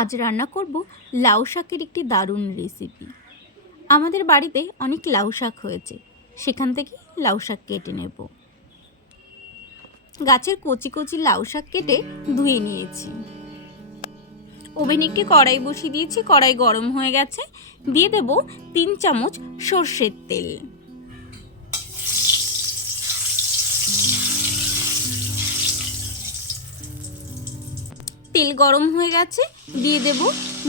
আজ রান্না করব লাউ শাকের একটি দারুণ রেসিপি। আমাদের বাড়িতে অনেক লাউ শাক হয়েছে, সেখান থেকে লাউ শাক কেটে নেব। গাছের কচি কচি লাউ শাক কেটে ধুয়ে নিয়েছি। ওভেনে একটি কড়াই বসিয়ে দিয়েছি, কড়াই গরম হয়ে গেছে। দিয়ে দেব 3 চামচ সর্ষের তেল। তেল গরম হয়ে গেছে, দিয়ে দেব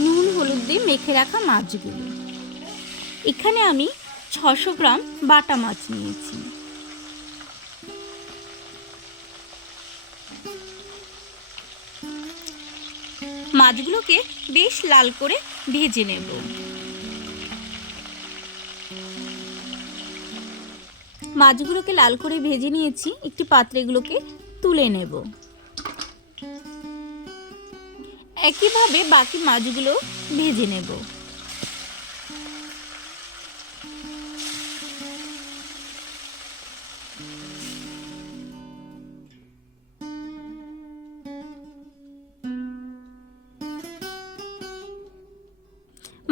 নুন হলুদ দিয়ে মেখে রাখা মাছগুলো। এখানে আমি 600 গ্রাম বাটা মাছ নিয়েছি। মাছগুলোকে বেশ লাল করে ভেজে নেব। মাছগুলোকে লাল করে ভেজে নিয়েছি, একটি পাত্রে এগুলোকে তুলে নেব। একইভাবে বাকি মাছগুলো ভেজে নেব।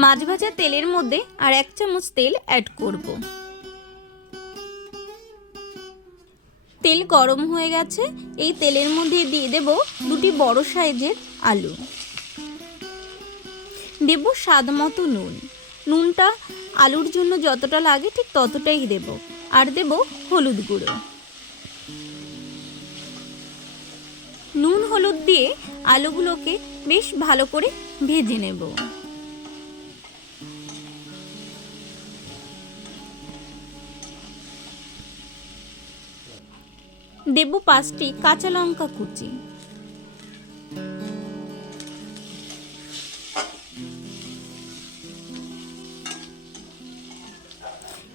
মাছ ভাজা তেলের মধ্যে আর 1 চামচ তেল অ্যাড করব। তেল গরম হয়ে গেছে, এই তেলের মধ্যে দিয়ে দেব 2টি বড় সাইজের আলু। দেব স্বাদ মতো নুন। নুনটা আলুর জন্য যতটা লাগে ঠিক ততটাই দেব। আর দেব হলুদ গুঁড়ো। নুন হলুদ দিয়ে আলুগুলোকে বেশ ভালো করে ভেজে নেব। দেব 5টি কাঁচা লঙ্কা কুচি।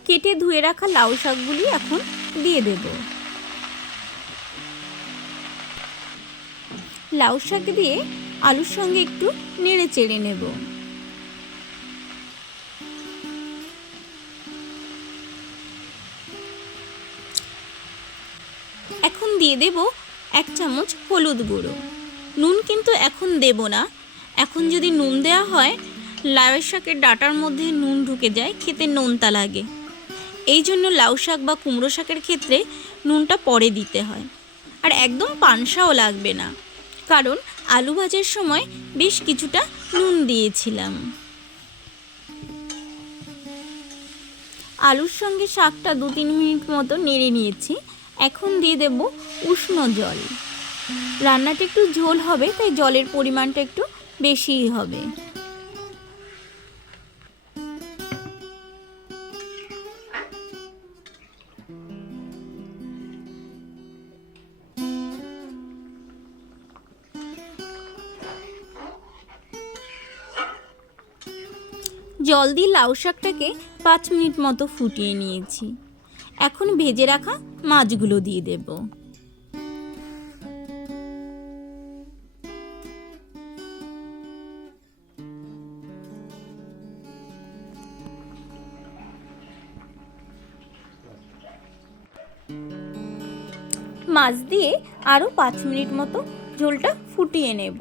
কেটে ধুয়ে রাখা লাউ শাকগুলি এখন দিয়ে দেব। লাউ শাক দিয়ে আলুর সঙ্গে একটু নেড়ে চেড়ে নেব। এখন দিয়ে দেব 1 চামচ হলুদ গুঁড়ো। নুন কিন্তু এখন দেব না। এখন যদি নুন দেওয়া হয়, লাউ শাকের ডাঁটার মধ্যে নুন ঢুকে যায়, খেতে নোনতা লাগে। এই জন্য লাউ শাক বা কুমড়ো শাকের ক্ষেত্রে নুনটা পরে দিতে হয়। আর একদম পানসাও লাগবে না, কারণ আলু ভাজার সময় বেশ কিছুটা নুন দিয়েছিলাম। আলুর সঙ্গে শাকটা 2-3 মিনিট মতো নেড়ে নিয়েছি। এখন দিয়ে দেব উষ্ণ জল। রান্নাটা একটু ঝোল হবে, তাই জলের পরিমাণটা একটু বেশিই হবে। জল দিয়ে লাউ শাকটাকে 5 মিনিট মতো ফুটিয়ে নিয়েছি। এখন ভেজে রাখা মাছগুলো দিয়ে দেব। মাছ দিয়ে আরও 5 মিনিট মতো ঝোলটা ফুটিয়ে নেব।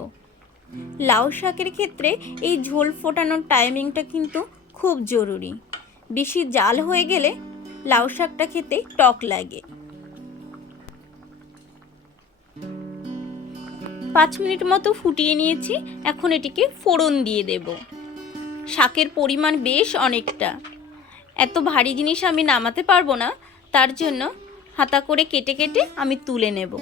লাউ শাকের ক্ষেত্রে এই ঝোল ফোটানোর টাইমিংটা কিন্তু খুব জরুরি। বেশি জাল হয়ে গেলে লাউ শাকটা খেতে টক লাগে। 5 মিনিট মতো ফুটিয়ে নিয়েছি। এখন এটিকে ফোড়ন দিয়ে দেব। শাকের পরিমাণ বেশ অনেকটা। এত ভারী জিনিস আমি নামাতে পারবো না, তার জন্য হাতা করে কেটে কেটে আমি তুলে নেব।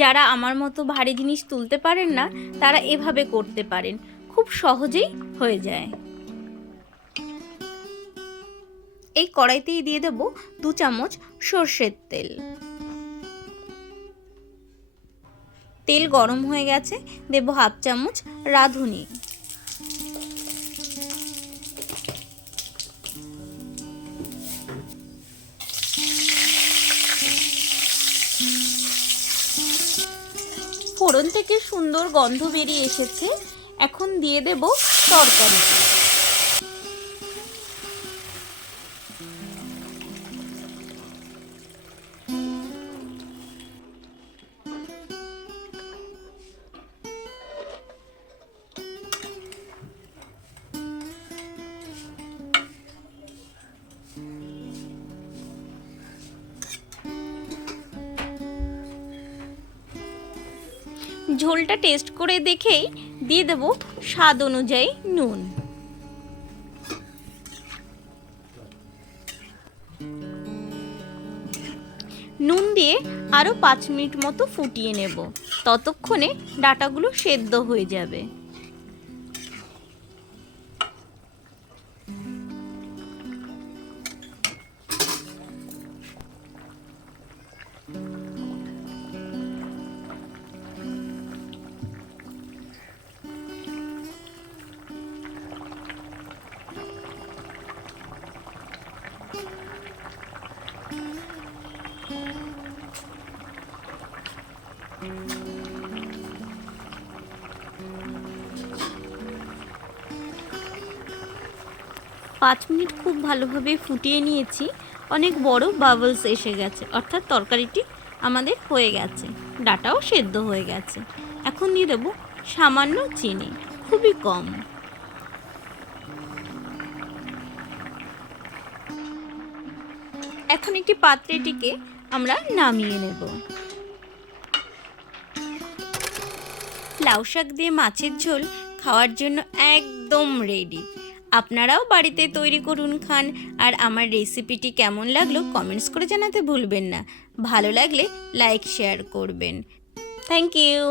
যারা আমার মতো ভারী জিনিস তুলতে পারেন না, তারা এভাবে করতে পারেন, খুব সহজেই হয়ে যায়। এই কড়াইতেই দিয়ে দেব 2 চামচ সর্ষের তেল। তেল গরম হয়ে গেছে, দেব 1/2 চামচ রাঁধুনি। ফোড়ন থেকে সুন্দর গন্ধ বেরিয়ে এসেছে। এখন দিয়ে দেব তরকারি। ঝোলটা টেস্ট করে দেখেই দিয়ে দেব স্বাদ অনুযায়ী নুন। নুন দিয়ে আরও 5 মিনিট মতো ফুটিয়ে নেব, ততক্ষণে ডাঁটাগুলো সেদ্ধ হয়ে যাবে। পাঁচ মিনিট খুব ভালোভাবে ফুটিয়ে নিয়েছি, অনেক বড় বাবলস এসে গেছে, অর্থাৎ তরকারিটি আমাদের হয়ে গেছে, ডাটাও সেদ্ধ হয়ে গেছে। এখন দিয়ে দেবো সামান্য চিনি, খুবই কম। এখন একটি পাত্রে এটিকে আমরা নামিয়ে নেব। লাউ শাক দিয়ে মাছের ঝোল খাওয়ার জন্য একদম রেডি। আপনারাও বাড়িতে তৈরি করুন, খান। আর আমার রেসিপিটি কেমন লাগলো কমেন্টস করে জানাতে ভুলবেন না। ভালো লাগলে লাইক শেয়ার করবেন। Thank you.